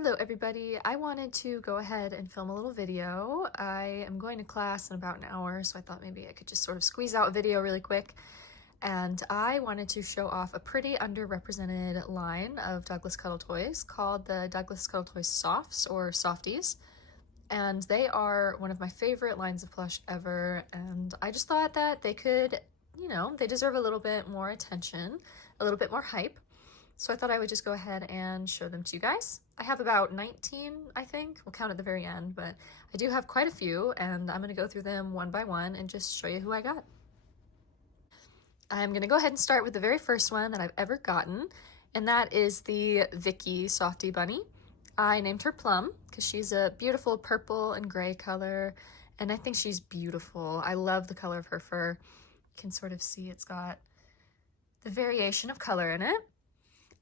Hello everybody, I wanted to go ahead and film a little video. I am going to class in about an hour, so I thought maybe I could just sort of squeeze out a video really quick. And I wanted to show off a pretty underrepresented line of Douglas Cuddle Toys called the Douglas Cuddle Toy Softs or Softies. And they are one of my favorite lines of plush ever, and I just thought that they could, they deserve a little bit more attention, a little bit more hype. So I thought I would just go ahead and show them to you guys. I have about 19, I think. We'll count at the very end, but I do have quite a few, and I'm going to go through them one by one and just show you who I got. I'm going to go ahead and start with the very first one that I've ever gotten, and that is the Vickie Softie Bunny. I named her Plum because she's a beautiful purple and gray color, and I think she's beautiful. I love the color of her fur. You can sort of see it's got the variation of color in it.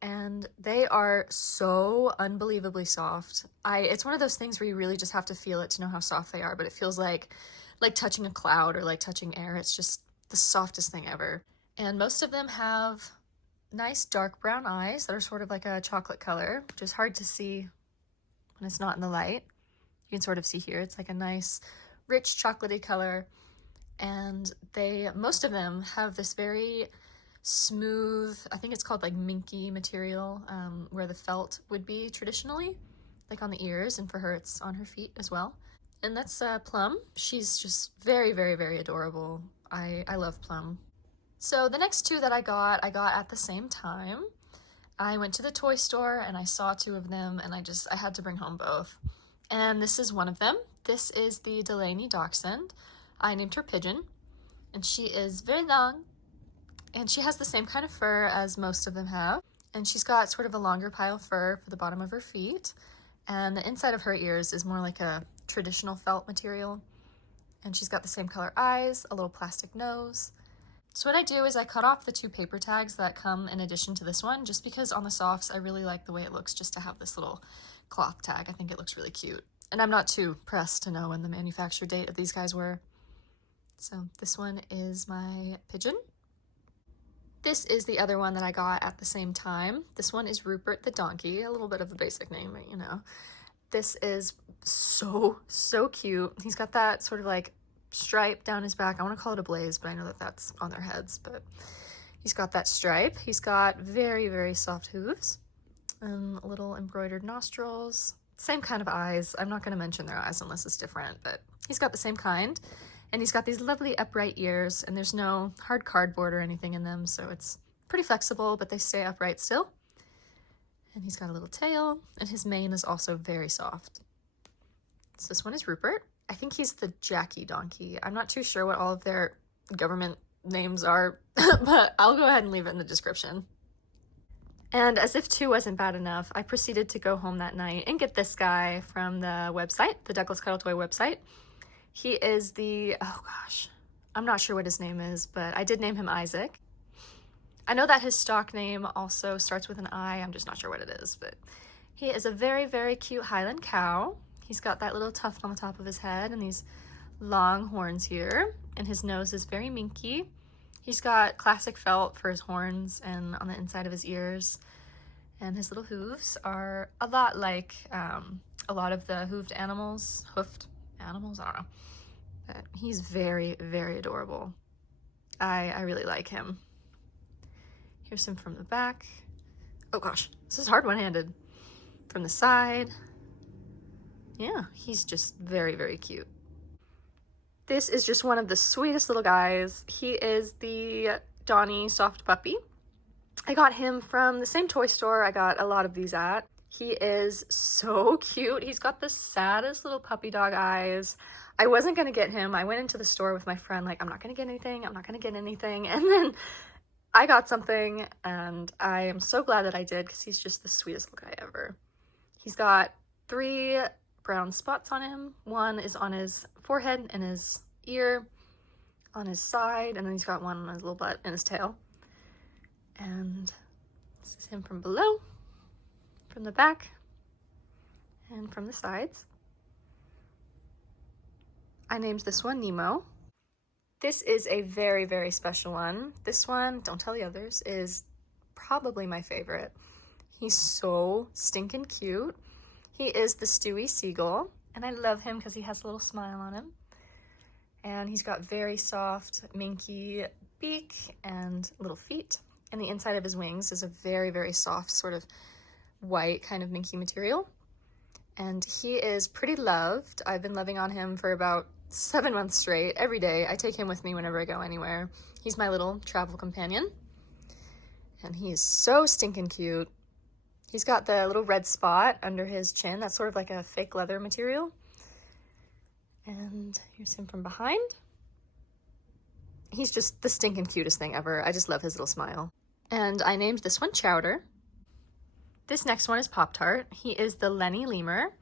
And they are so unbelievably soft. It's one of those things where you really just have to feel it to know how soft they are, but it feels like touching a cloud or like touching air. It's just the softest thing ever. And most of them have nice dark brown eyes that are sort of like a chocolate color, which is hard to see when it's not in the light. You can sort of see here, it's like a nice rich chocolatey color. And most of them have this very smooth, I think it's called like minky material, where the felt would be traditionally, like on the ears, and for her it's on her feet as well. And that's Plum. She's just very, very, very adorable. I love Plum. So the next two that I got at the same time. I went to the toy store and I saw two of them, and I had to bring home both. And this is one of them. This is the Delanie Dachshund. I named her Pigeon, and she is very long, and she has the same kind of fur as most of them have. And she's got sort of a longer pile of fur for the bottom of her feet. And the inside of her ears is more like a traditional felt material. And she's got the same color eyes, a little plastic nose. So what I do is I cut off the two paper tags that come in addition to this one, just because on the softs, I really like the way it looks just to have this little cloth tag. I think it looks really cute. And I'm not too pressed to know when the manufacture date of these guys were. So this one is my Pigeon. This is the other one that I got at the same time. This one is Rupert the donkey, a little bit of a basic name, but you know. This is so, so cute. He's got that sort of like stripe down his back. I want to call it a blaze, but I know that that's on their heads, but he's got that stripe. He's got very, very soft hooves and little embroidered nostrils. Same kind of eyes. I'm not going to mention their eyes unless it's different, but he's got the same kind. And he's got these lovely upright ears, and there's no hard cardboard or anything in them, so it's pretty flexible, but they stay upright still. And he's got a little tail, and his mane is also very soft. So this one is Rupert. I think he's the Jackie donkey. I'm not too sure what all of their government names are, but I'll go ahead and leave it in the description. And as if 2 wasn't bad enough, I proceeded to go home that night and get this guy from the website, the Douglas Cuddle Toy website. He is oh gosh, I'm not sure what his name is, but I did name him Isaac. I know that his stock name also starts with an I, I'm just not sure what it is, but he is a very, very cute Highland cow. He's got that little tuft on the top of his head and these long horns here, and his nose is very minky. He's got classic felt for his horns and on the inside of his ears, and his little hooves are a lot like a lot of the hoofed animals, I don't know. But he's very, very adorable. I really like him. Here's him from the back. Oh gosh, this is hard one-handed. From the side. Yeah, he's just very, very cute. This is just one of the sweetest little guys. He is the Donnie Soft Puppy. I got him from the same toy store I got a lot of these at. He is so cute. He's got the saddest little puppy dog eyes. I wasn't going to get him. I went into the store with my friend like, I'm not going to get anything. I'm not going to get anything. And then I got something, and I am so glad that I did because he's just the sweetest little guy ever. He's got 3 brown spots on him. One is on his forehead and his ear, on his side, and then he's got one on his little butt and his tail. And this is him from below, from the back, and from the sides. I named this one Nemo. This is a very, very special one. This one, don't tell the others, is probably my favorite. He's so stinking cute. He is the Stewie Seagull, and I love him because he has a little smile on him. And he's got very soft, minky beak and little feet. And the inside of his wings is a very, very soft, sort of white kind of minky material. And he is pretty loved. I've been loving on him for about 7 months straight. Every day, I take him with me whenever I go anywhere. He's my little travel companion. And he's so stinking cute. He's got the little red spot under his chin. That's sort of like a fake leather material. And here's him from behind. He's just the stinking cutest thing ever. I just love his little smile. And I named this one Chowder. This next one is Pop-Tart. He is the Lenny Lemur.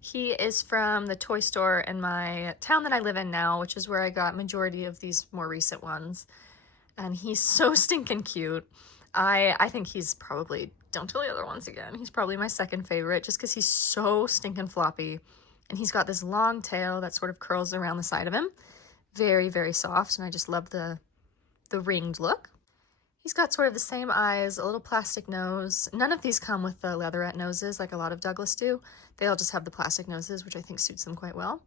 He is from the toy store in my town that I live in now, which is where I got majority of these more recent ones. And he's so stinking cute. I think he's probably, don't tell the other ones again, he's probably my second favorite just because he's so stinking floppy. And he's got this long tail that sort of curls around the side of him. Very, very soft, and I just love the ringed look. He's got sort of the same eyes, a little plastic nose. None of these come with the leatherette noses like a lot of Douglas do. They all just have the plastic noses, which I think suits them quite well.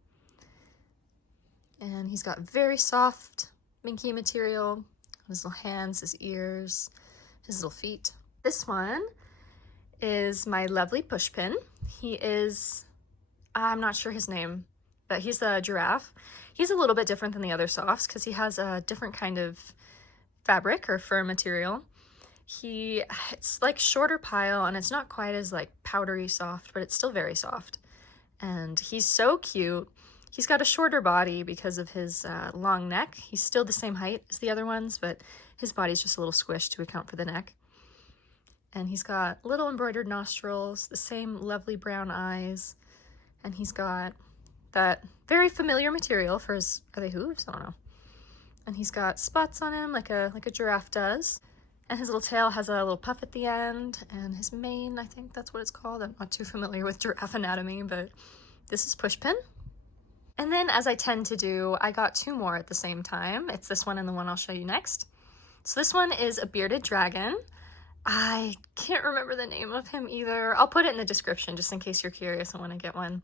And he's got very soft, minky material on his little hands, his ears, his little feet. This one is my lovely Pushpin. He is, I'm not sure his name, but he's the giraffe. He's a little bit different than the other softs because he has a different kind of fabric or fur material. It's like shorter pile and it's not quite as like powdery soft, but it's still very soft. And he's so cute. He's got a shorter body because of his long neck. He's still the same height as the other ones, but his body's just a little squished to account for the neck. And he's got little embroidered nostrils, the same lovely brown eyes, and he's got that very familiar material for his, are they hooves? I don't know. And he's got spots on him like a giraffe does. And his little tail has a little puff at the end, and his mane, I think that's what it's called. I'm not too familiar with giraffe anatomy, but this is Pushpin. And then, as I tend to do, I got two more at the same time. It's this one and the one I'll show you next. So this one is a bearded dragon. I can't remember the name of him either. I'll put it in the description just in case you're curious and want to get one.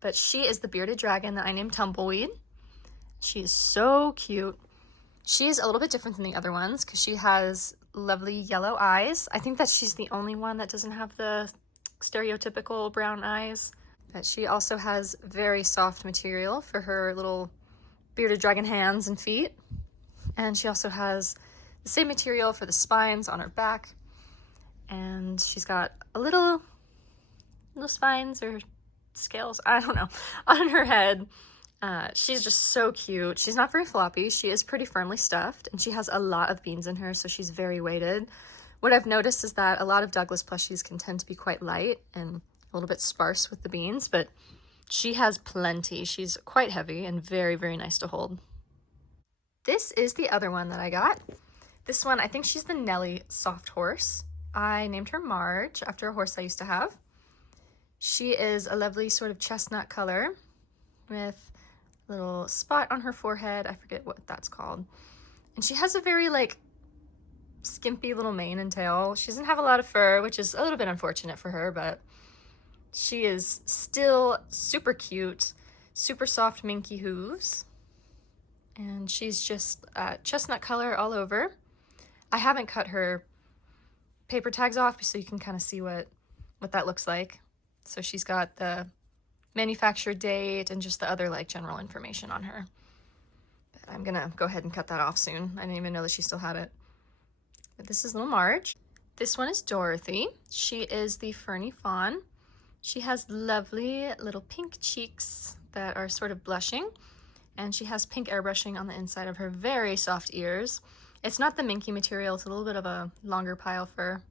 But she is the bearded dragon that I named Tumbleweed. She is so cute. She is a little bit different than the other ones because she has lovely yellow eyes. I think that she's the only one that doesn't have the stereotypical brown eyes. But she also has very soft material for her little bearded dragon hands and feet. And she also has the same material for the spines on her back. And she's got a little spines or scales, I don't know, on her head. She's just so cute. She's not very floppy. She is pretty firmly stuffed, and she has a lot of beans in her, so she's very weighted. What I've noticed is that a lot of Douglas plushies can tend to be quite light and a little bit sparse with the beans, but she has plenty. She's quite heavy and very, very nice to hold. This is the other one that I got. This one, I think she's the Nelly Soft horse. I named her Marge after a horse I used to have. She is a lovely sort of chestnut color with a little spot on her forehead. I forget what that's called. And she has a very like skimpy little mane and tail. She doesn't have a lot of fur, which is a little bit unfortunate for her, but she is still super cute, super soft minky hooves. And she's just chestnut color all over. I haven't cut her paper tags off so you can kind of see what that looks like. So she's got the manufacture date and just the other like general information on her. But I'm gonna go ahead and cut that off soon. I didn't even know that she still had it. But this is little Marge. This one is Dorothy. She is the Fernie Fawn. She has lovely little pink cheeks that are sort of blushing, and she has pink airbrushing on the inside of her very soft ears. It's not the minky material, it's a little bit of a longer pile fur.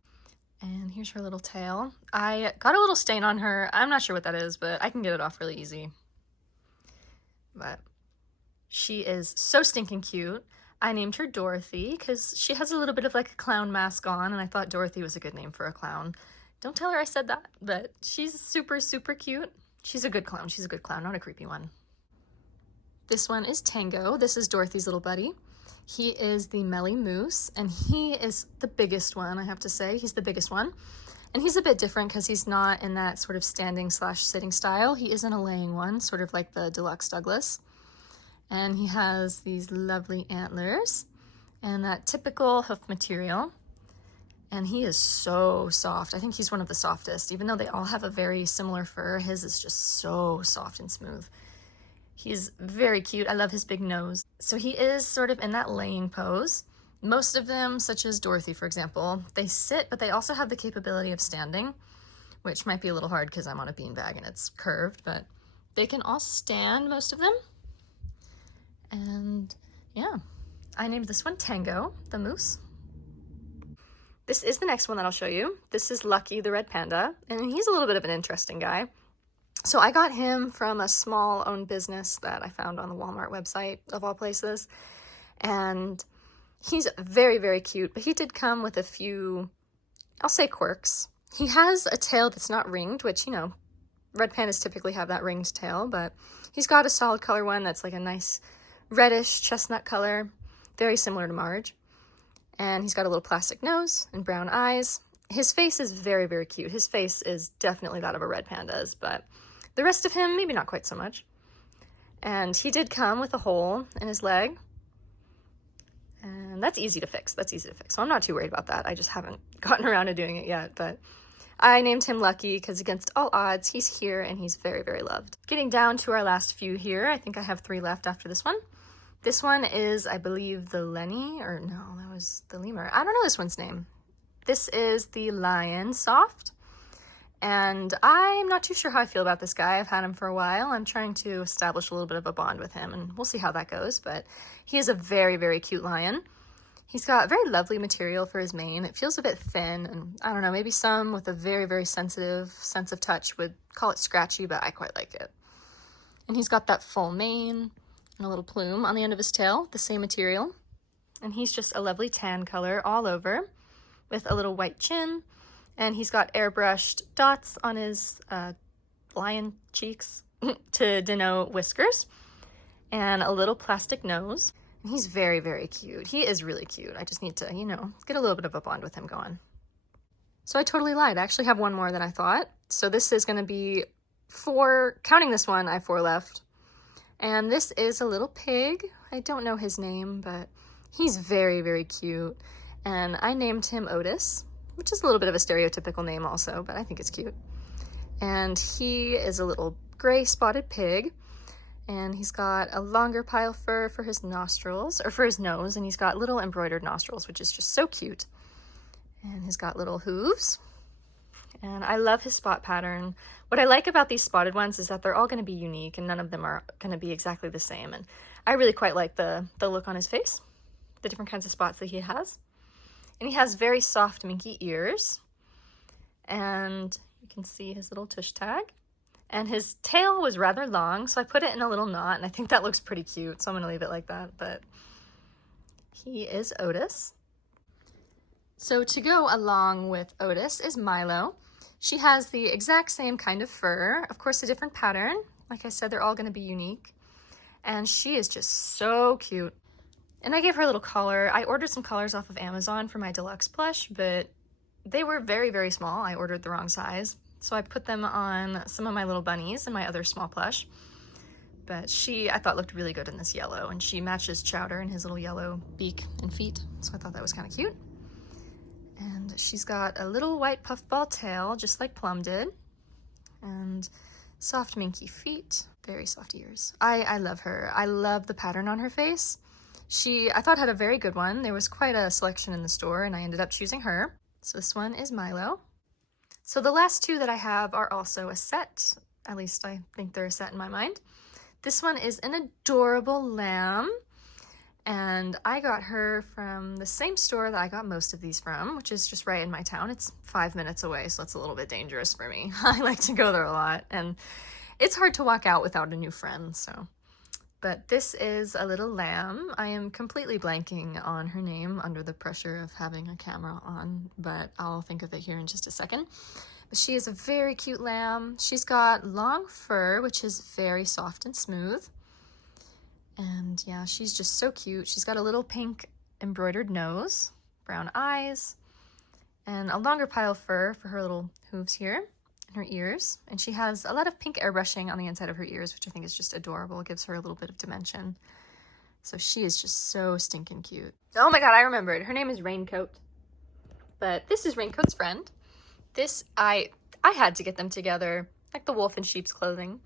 And here's her little tail. I got a little stain on her. I'm not sure what that is, but I can get it off really easy. But she is so stinking cute. I named her Dorothy because she has a little bit of like a clown mask on, and I thought Dorothy was a good name for a clown. Don't tell her I said that, but she's super, super cute. She's a good clown. She's a good clown, not a creepy one. This one is Tango. This is Dorothy's little buddy. He is the Mellie Moose, and he is the biggest one, I have to say. He's the biggest one. And he's a bit different because he's not in that sort of standing slash sitting style. He is in a laying one, sort of like the deluxe Douglas. And he has these lovely antlers and that typical hoof material. And he is so soft. I think he's one of the softest. Even though they all have a very similar fur, his is just so soft and smooth. He's very cute. I love his big nose. So he is sort of in that laying pose. Most of them, such as Dorothy, for example, they sit, but they also have the capability of standing, which might be a little hard because I'm on a beanbag and it's curved, but they can all stand, most of them. And yeah, I named this one Tango, the moose. This is the next one that I'll show you. This is Lucky, the red panda, and he's a little bit of an interesting guy. So I got him from a small owned business that I found on the Walmart website, of all places, and he's very, very cute, but he did come with a few, I'll say, quirks. He has a tail that's not ringed, which, you know, red pandas typically have that ringed tail, but he's got a solid color one that's like a nice reddish chestnut color, very similar to Marge. And he's got a little plastic nose and brown eyes. His face is very, very cute. His face is definitely that of a red panda's, but the rest of him, maybe not quite so much. And he did come with a hole in his leg. And that's easy to fix. That's easy to fix. So I'm not too worried about that. I just haven't gotten around to doing it yet. But I named him Lucky because against all odds, he's here and he's very, very loved. Getting down to our last few here. I think I have 3 left after this one. This one is, I believe, the Lenny, or no, that was the Lemur. I don't know this one's name. This is the Lion Soft. And I'm not too sure how I feel about this guy. I've had him for a while. I'm trying to establish a little bit of a bond with him, and we'll see how that goes. But he is a very, very cute lion. He's got very lovely material for his mane. It feels a bit thin, and I don't know, maybe some with a very, very sensitive sense of touch would call it scratchy, but I quite like it. And he's got that full mane and a little plume on the end of his tail, the same material. And he's just a lovely tan color all over with a little white chin. And he's got airbrushed dots on his lion cheeks to denote whiskers and a little plastic nose. And he's very, very cute. He is really cute. I just need to, you know, get a little bit of a bond with him going. So I totally lied. I actually have one more than I thought. So this is going to be 4, counting this one, I have 4 left. And this is a little pig. I don't know his name, but he's very, very cute. And I named him Otis, which is a little bit of a stereotypical name also, but I think it's cute. And he is a little gray spotted pig. And he's got a longer pile fur for his nostrils, or for his nose, and he's got little embroidered nostrils, which is just so cute. And he's got little hooves. And I love his spot pattern. What I like about these spotted ones is that they're all going to be unique and none of them are going to be exactly the same. And I really quite like the look on his face, the different kinds of spots that he has. And he has very soft minky ears. And you can see his little tush tag. And his tail was rather long, so I put it in a little knot, and I think that looks pretty cute, so I'm going to leave it like that. But he is Otis. So to go along with Otis is Milo. She has the exact same kind of fur, of course a different pattern. Like I said, they're all going to be unique. And she is just so cute. And I gave her a little collar. I ordered some collars off of Amazon for my deluxe plush, but they were very, very small. I ordered the wrong size. So I put them on some of my little bunnies and my other small plush. But she, I thought, looked really good in this yellow. And she matches Chowder in his little yellow beak and feet. So I thought that was kind of cute. And she's got a little white puffball tail, just like Plum did. And soft minky feet, very soft ears. I love her. I love the pattern on her face. She, I thought, had a very good one. There was quite a selection in the store, and I ended up choosing her. So this one is Milo. So the last 2 that I have are also a set. At least I think they're a set in my mind. This one is an adorable lamb. And I got her from the same store that I got most of these from, which is just right in my town. It's 5 minutes away, so it's a little bit dangerous for me. I like to go there a lot, and it's hard to walk out without a new friend, so. But this is a little lamb. I am completely blanking on her name under the pressure of having a camera on, but I'll think of it here in just a second. But she is a very cute lamb. She's got long fur, which is very soft and smooth. And yeah, she's just so cute. She's got a little pink embroidered nose, brown eyes, and a longer pile of fur for her little hooves here and her ears. And she has a lot of pink airbrushing on the inside of her ears, which I think is just adorable. It gives her a little bit of dimension. So she is just so stinking cute. Oh my god, I remembered. Her name is Raincoat. But this is Raincoat's friend. This, I had to get them together, like the wolf in sheep's clothing.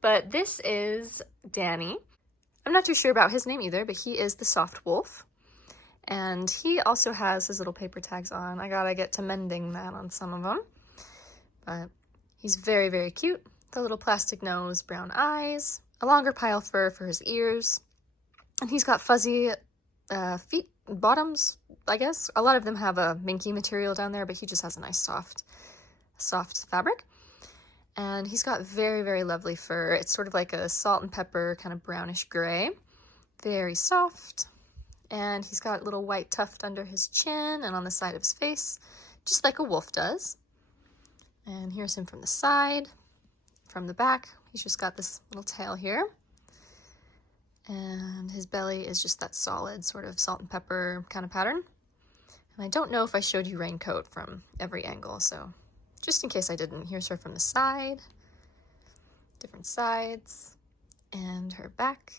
But this is Danny. I'm not too sure about his name either, but he is the soft wolf. And he also has his little paper tags on. I gotta get to mending that on some of them. But he's very, very cute. The little plastic nose, brown eyes, a longer pile of fur for his ears. And he's got fuzzy feet, bottoms, I guess. A lot of them have a minky material down there, but he just has a nice soft fabric. And he's got very, very lovely fur. It's sort of like a salt and pepper, kind of brownish gray. Very soft. And he's got a little white tuft under his chin and on the side of his face, just like a wolf does. And here's him from the side. From the back, he's just got this little tail here. And his belly is just that solid sort of salt and pepper kind of pattern. And I don't know if I showed you Raincoat from every angle, so just in case I didn't, here's her from the side, different sides, and her back.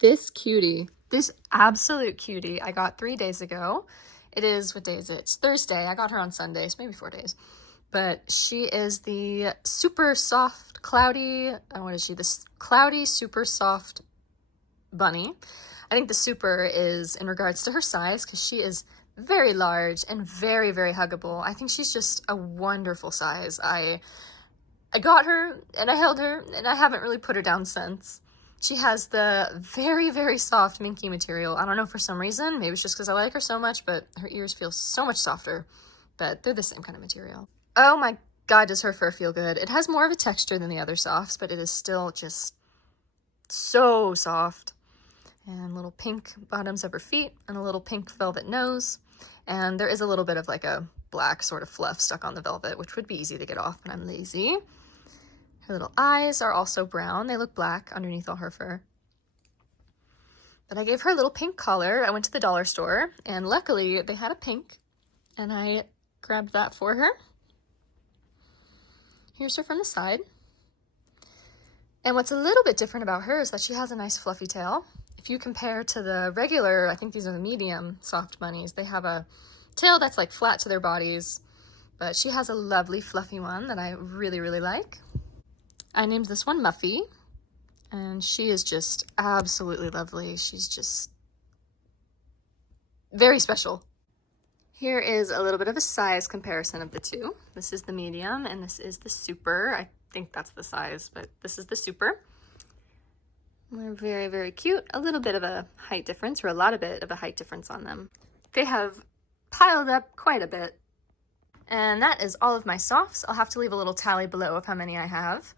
This cutie, this absolute cutie, I got 3 days ago. It is, what day is it? It's Thursday. I got her on Sunday, so maybe 4 days. But she is the super soft, cloudy, what is she? This cloudy, super soft bunny. I think the super is in regards to her size, because she is very large and very, very huggable. I think she's just a wonderful size. I got her and I held her and I haven't really put her down since. She has the very, very soft minky material. I don't know, for some reason, maybe it's just because I like her so much, but her ears feel so much softer, but they're the same kind of material. Oh my god, does her fur feel good. It has more of a texture than the other softs, but it is still just so soft. And little pink bottoms of her feet and a little pink velvet nose. And there is a little bit of like a black sort of fluff stuck on the velvet, which would be easy to get off, but I'm lazy. Her little eyes are also brown. They look black underneath all her fur. But I gave her a little pink collar. I went to the dollar store, and luckily they had a pink, and I grabbed that for her. Here's her from the side. And what's a little bit different about her is that she has a nice fluffy tail. If you compare to the regular, I think these are the medium soft bunnies, they have a tail that's like flat to their bodies, but she has a lovely fluffy one that I really, really like. I named this one Muffy, and she is just absolutely lovely. She's just very special. Here is a little bit of a size comparison of the two. This is the medium, and this is the super. I think that's the size, but this is the super. They're very, very cute. A little bit of a height difference, or a lot of bit of a height difference on them. They have piled up quite a bit. And that is all of my softs. I'll have to leave a little tally below of how many I have.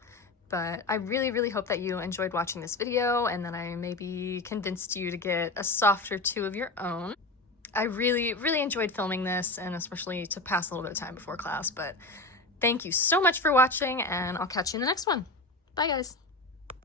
But I really, really hope that you enjoyed watching this video, and that I maybe convinced you to get a soft or two of your own. I really, really enjoyed filming this, and especially to pass a little bit of time before class. But thank you so much for watching, and I'll catch you in the next one. Bye, guys.